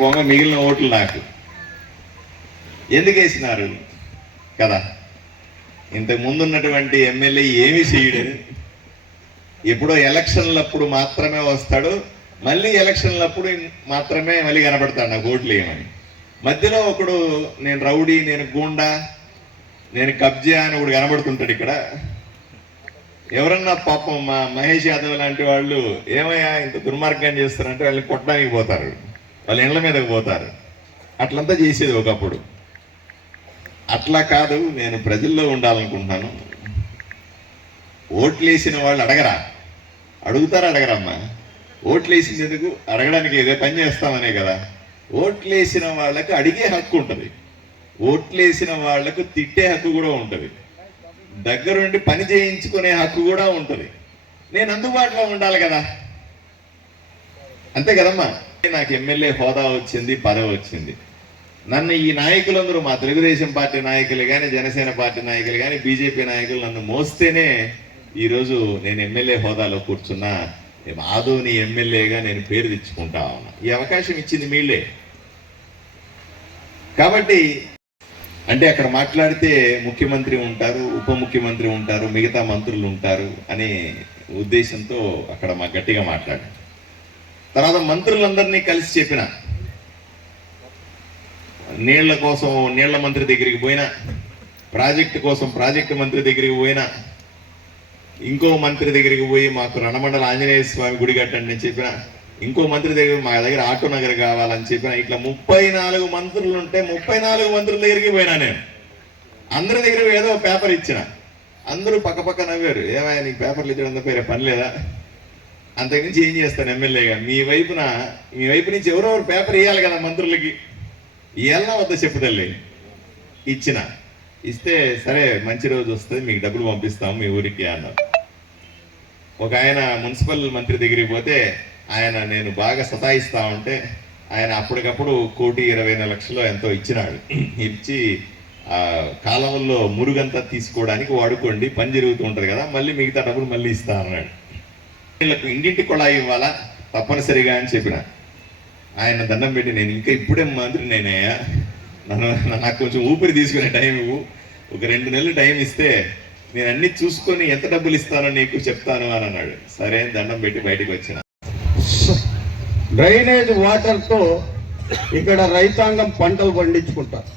పోగా మిగిలిన ఓట్లు నాకు. ఎందుకు వేసినారు కదా? ఇంతకు ముందున్నటువంటి ఎమ్మెల్యే ఏమీ చేయడు. ఎప్పుడో ఎలక్షన్లప్పుడు మాత్రమే వస్తాడు, మళ్ళీ ఎలక్షన్లప్పుడు మాత్రమే మళ్ళీ కనబడతాడు నాకు ఓట్లు వేయమని. మధ్యలో ఒకడు నేను రౌడీ, నేను గూండా, నేను కబ్జా అని ఒకడు కనబడుతుంటాడు ఇక్కడ. ఎవరన్నా పాపం మా మహేష్ యాదవ్ లాంటి వాళ్ళు ఏమయ్యా ఇంత దుర్మార్గం చేస్తారంటే వాళ్ళని కొట్టడానికి పోతారు, వాళ్ళ ఇండ్ల మీదకి పోతారు. అట్లంతా చేసేది ఒకప్పుడు. అట్లా కాదు, నేను ప్రజల్లో ఉండాలనుకుంటున్నాను. ఓట్లేసిన వాళ్ళు అడుగుతారా అడగరమ్మా? ఓట్లేసింది ఎందుకు? అడగడానికి ఏదో పని చేస్తామనే కదా. ఓట్లేసిన వాళ్ళకి అడిగే హక్కు ఉంటుంది, ఓట్లేసిన వాళ్లకు తిట్టే హక్కు కూడా ఉంటుంది, దగ్గరుండి పని చేయించుకునే హక్కు కూడా ఉంటుంది. నేను అందుబాటులో ఉండాలి కదా, అంతే కదమ్మా. నాకు ఎమ్మెల్యే హోదా వచ్చింది, పదవి వచ్చింది. నన్ను ఈ నాయకులందరూ, మా తెలుగుదేశం పార్టీ నాయకులు కానీ, జనసేన పార్టీ నాయకులు కానీ, బీజేపీ నాయకులు నన్ను మోస్తేనే ఈరోజు నేను ఎమ్మెల్యే హోదాలో కూర్చున్నా. ఆదోని ఎమ్మెల్యేగా నేను పేరు తెచ్చుకుంటా ఉన్నా. ఈ అవకాశం ఇచ్చింది మీళ్ళే. కాబట్టి అంటే అక్కడ మాట్లాడితే ముఖ్యమంత్రి ఉంటారు, ఉప ముఖ్యమంత్రి ఉంటారు, మిగతా మంత్రులు ఉంటారు అనే ఉద్దేశంతో అక్కడ మా గట్టిగా మాట్లాడాను. తర్వాత మంత్రులందరినీ కలిసి చెప్పిన, నీళ్ల కోసం నీళ్ల మంత్రి దగ్గరికి పోయినా, ప్రాజెక్టు కోసం ప్రాజెక్టు మంత్రి దగ్గరికి పోయినా, ఇంకో మంత్రి దగ్గరికి పోయి మాకు రణమండల ఆంజనేయ స్వామి గుడి కట్టండి అని చెప్పిన, ఇంకో మంత్రి దగ్గర మా దగ్గర ఆటో నగర్ కావాలని చెప్పిన. ఇట్లా 34 మంత్రులు ఉంటే 34 మంత్రుల దగ్గరికి పోయినా నేను. అందరి దగ్గర ఏదో పేపర్ ఇచ్చిన. అందరూ పక్క నవ్వారు. ఏమైనా నీకు పేపర్లు ఇచ్చడం పేరే పని లేదా? అంతకుమించి ఏం చేస్తాను ఎమ్మెల్యేగా? మీ వైపు నుంచి ఎవరెవరు పేపర్ ఇవ్వాలి కదా మంత్రులకి, ఇవ్వాలన్నా వద్ద చెప్పుదల్లి. ఇస్తే సరే మంచి రోజు వస్తుంది, మీకు డబ్బులు పంపిస్తాము మీ ఊరికి అన్నారు. ఒక ఆయన మున్సిపల్ మంత్రి దగ్గరికి పోతే ఆయన నేను బాగా సతాయిస్తా ఉంటే ఆయన అప్పటికప్పుడు 1,20,00,000 ఎంతో ఇచ్చినాడు. ఇచ్చి కాలంలో మురుగంతా తీసుకోవడానికి వాడుకోండి, పని జరుగుతూ ఉంటుంది కదా, మళ్ళీ మిగతా డబ్బులు మళ్ళీ ఇస్తా అన్నాడు. వీళ్ళకు ఇంటింటి కొళాయి ఇవ్వాలా తప్పనిసరిగా అని చెప్పిన. ఆయన దండం పెట్టి, నేను ఇంకా ఇప్పుడే మంత్రి నేనయ్యా, నాకు కొంచెం ఊపిరి తీసుకునే టైం ఇవ్వు, ఒక 2 నెలలు టైం ఇస్తే నేను అన్ని చూసుకొని ఎంత డబ్బులు ఇస్తానో నీకు చెప్తాను అని అన్నాడు. సరే దండం పెట్టి బయటకు వచ్చిన. డ్రైనేజ్ వాటర్తో ఇక్కడ రైతాంగం పంటలు పండించుకుంటారు.